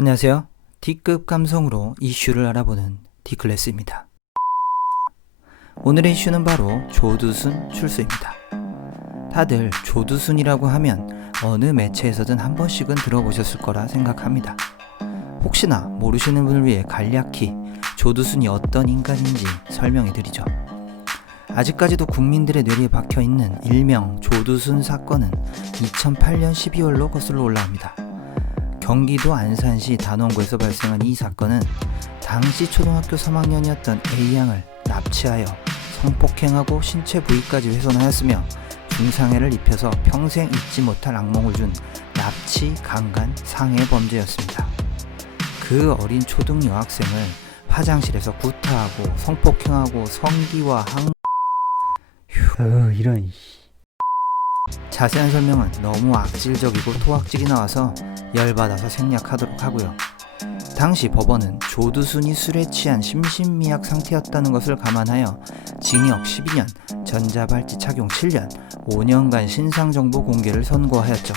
안녕하세요. D급 감성으로 이슈를 알아보는 D클래스입니다. 오늘의 이슈는 바로 조두순 출소입니다. 다들 조두순이라고 하면 어느 매체에서든 한 번씩은 들어보셨을 거라 생각합니다. 혹시나 모르시는 분을 위해 간략히 조두순이 어떤 인간인지 설명해 드리죠. 아직까지도 국민들의 뇌리에 박혀있는 일명 조두순 사건은 2008년 12월로 거슬러 올라옵니다. 경기도 안산시 단원구에서 발생한 이 사건은 당시 초등학교 3학년이었던 A양을 납치하여 성폭행하고 신체 부위까지 훼손하였으며 중상해를 입혀서 평생 잊지 못할 악몽을 준 납치, 강간, 상해 범죄였습니다. 그 어린 초등 여학생을 화장실에서 구타하고 성폭행하고 성기와 이런. 자세한 설명은 너무 악질적이고 토악질이 나와서 열받아서 생략하도록 하고요. 당시 법원은 조두순이 술에 취한 심신미약 상태였다는 것을 감안하여 징역 12년, 전자발찌 착용 7년, 5년간 신상정보 공개를 선고하였죠.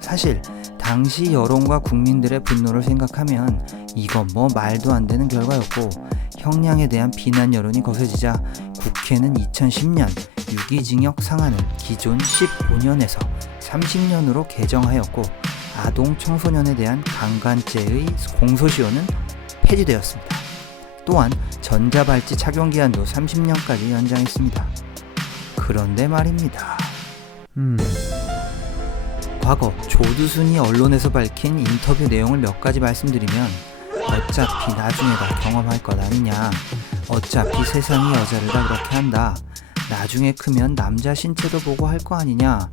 사실 당시 여론과 국민들의 분노를 생각하면 이건 뭐 말도 안 되는 결과였고, 형량에 대한 비난 여론이 거세지자 국회는 2010년 유기징역 상한을 기존 15년에서 30년으로 개정하였고, 아동 청소년에 대한 강간죄의 공소시효는 폐지되었습니다. 또한 전자발찌 착용 기한도 30년까지 연장했습니다. 그런데 말입니다. 과거 조두순이 언론에서 밝힌 인터뷰 내용을 몇 가지 말씀드리면, 어차피 나중에 다 경험할 것 아니냐, 어차피 세상이 여자를 다 그렇게 한다, 나중에 크면 남자 신체도 보고 할 거 아니냐,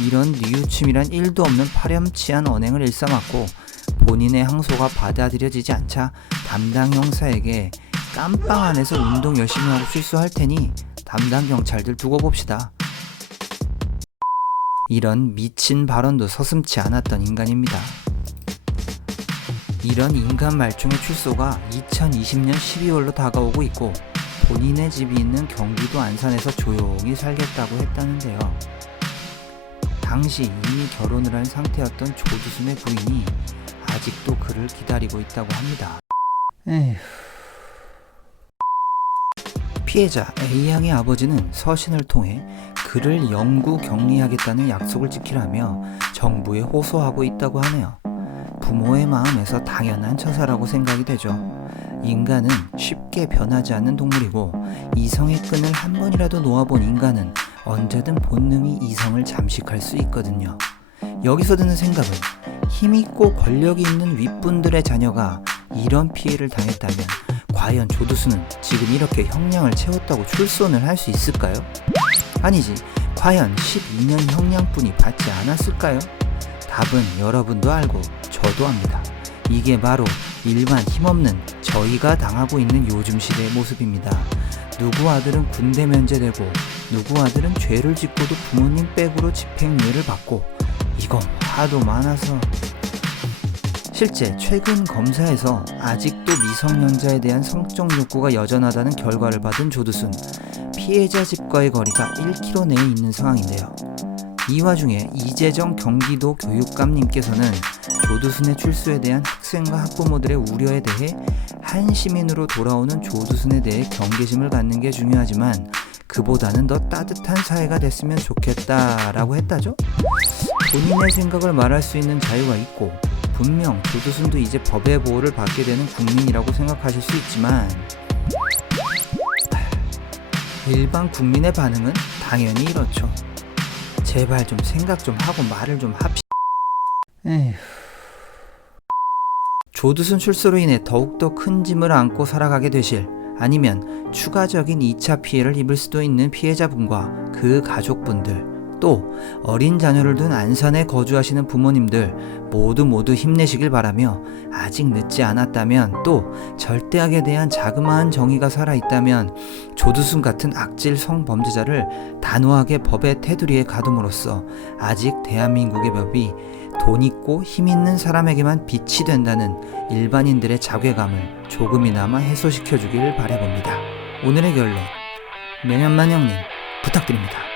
이런 뉘우침이란 1도 없는 파렴치한 언행을 일삼았고, 본인의 항소가 받아들여지지 않자 담당 형사에게 깜빵 안에서 운동 열심히 하고 출소할 테니 담당 경찰들 두고 봅시다, 이런 미친 발언도 서슴지 않았던 인간입니다. 이런 인간 말종의 출소가 2020년 12월로 다가오고 있고, 본인의 집이 있는 경기도 안산에서 조용히 살겠다고 했다는데요. 당시 이미 결혼을 한 상태였던 조두순의 부인이 아직도 그를 기다리고 있다고 합니다. 피해자 A양의 아버지는 서신을 통해 그를 영구 격리하겠다는 약속을 지키라며 정부에 호소하고 있다고 하네요. 부모의 마음에서 당연한 처사라고 생각이 되죠. 인간은 쉽게 변하지 않는 동물이고, 이성의 끈을 한 번이라도 놓아본 인간은 언제든 본능이 이성을 잠식할 수 있거든요. 여기서 드는 생각은, 힘있고 권력이 있는 윗분들의 자녀가 이런 피해를 당했다면 과연 조두순은 지금 이렇게 형량을 채웠다고 출소를 할 수 있을까요? 아니지, 과연 12년 형량뿐이 받지 않았을까요? 답은 여러분도 알고 저도 압니다. 이게 바로 일반 힘없는 저희가 당하고 있는 요즘 시대의 모습입니다. 누구 아들은 군대 면제되고, 누구 아들은 죄를 짓고도 부모님 백으로 집행유예를 받고, 이건 하도 많아서. 실제 최근 검사에서 아직도 미성년자에 대한 성적 욕구가 여전하다는 결과를 받은 조두순. 피해자 집과의 거리가 1km 내에 있는 상황인데요. 이 와중에 이재정 경기도 교육감님께서는 조두순의 출소에 대한 학생과 학부모들의 우려에 대해 한 시민으로 돌아오는 조두순에 대해 경계심을 갖는 게 중요하지만 그보다는 더 따뜻한 사회가 됐으면 좋겠다라고 했다죠. 본인의 생각을 말할 수 있는 자유가 있고, 분명 조두순도 이제 법의 보호를 받게 되는 국민이라고 생각하실 수 있지만, 일반 국민의 반응은 당연히 이렇죠. 제발 좀 생각 좀 하고 말을 좀 합시다. 조두순 출소로 인해 더욱더 큰 짐을 안고 살아가게 되실, 아니면 추가적인 2차 피해를 입을 수도 있는 피해자분과 그 가족분들, 또 어린 자녀를 둔 안산에 거주하시는 부모님들 모두 힘내시길 바라며, 아직 늦지 않았다면, 또 절대악에 대한 자그마한 정의가 살아있다면 조두순 같은 악질 성범죄자를 단호하게 법의 테두리에 가둠으로써 아직 대한민국의 법이 돈 있고 힘 있는 사람에게만 빛이 된다는 일반인들의 자괴감을 조금이나마 해소시켜주길 바라봅니다. 오늘의 결론, 매년만 형님 부탁드립니다.